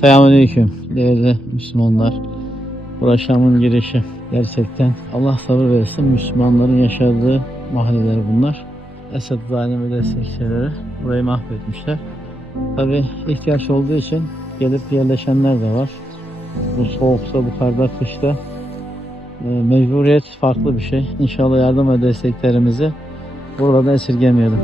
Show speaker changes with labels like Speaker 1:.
Speaker 1: Selamünaleyküm değerli Müslümanlar. Bu Şam'ın girişi gerçekten Allah sabır versin Müslümanların yaşadığı mahalleler bunlar. Esed zalim ve destekçileri burayı mahvetmişler. Tabi ihtiyaç olduğu için gelip yerleşenler de var. Bu soğukta, bu karda, kışta e, mecburiyet farklı bir şey. İnşallah yardım ve desteklerimizi burada esirgemeyelim.